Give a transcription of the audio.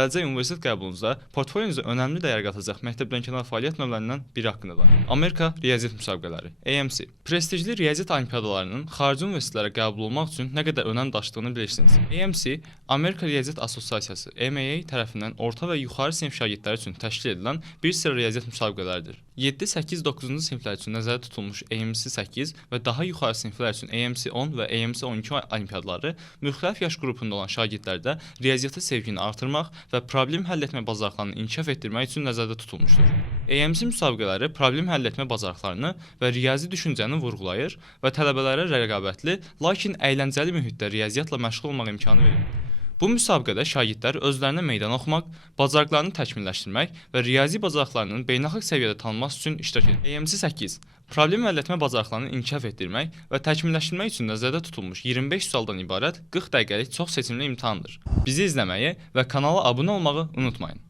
Gələcək universitet qəbulunuzda portfolyonuza önəmli dəyər qatacaq məktəbdənkənar fəaliyyət növlərindən biri haqqında danışaq. Amerika riyaziyyat müsabiqələri, AMC. Prestijli riyaziyyat olimpiadalarının xarici universitetlərə qəbul olmaq üçün nə qədər önəm daşıdığını bilirsiniz. AMC, Amerika Riyaziyyat Assosiasiyası, MAA tərəfindən orta və yuxarı sinif şagirdləri üçün təşkil edilən bir sıra riyaziyyat müsabiqələridir. 7, 8, 9-cu siniflər üçün nəzərdə tutulmuş AMC 8 və daha yuxarı siniflər üçün AMC 10 və AMC 12 olimpiadaları müxtəlif yaş qrupunda olan şagirdlərdə riyaziyyata sevgini artırmaq və problem həll etmə bacarıqlarını inkişaf etdirmək üçün nəzərdə tutulmuşdur. AMC müsabiqələri problem həll etmə bacarıqlarını və riyazi düşüncəni vurğulayır və tələbələrə rəqabətli, lakin əyləncəli mühitdə riyaziyyatla məşğul olmaq imkanı verir. Bu müsabiqədə şagirdlər özlərinə meydan oxumaq, bacarıqlarını təkmilləşdirmək və riyazi bacarıqlarının beynəlxalq səviyyədə tanınması üçün iştirak edir. AMC 8 problem həll etmə bacarıqlarını inkişaf etdirmək və təkmilləşdirmək üçün nəzərdə tutulmuş 25 sualdan ibarət 40 dəqiqəlik çox seçimli imtahandır. Bizi izləməyi və kanala abunə olmağı unutmayın.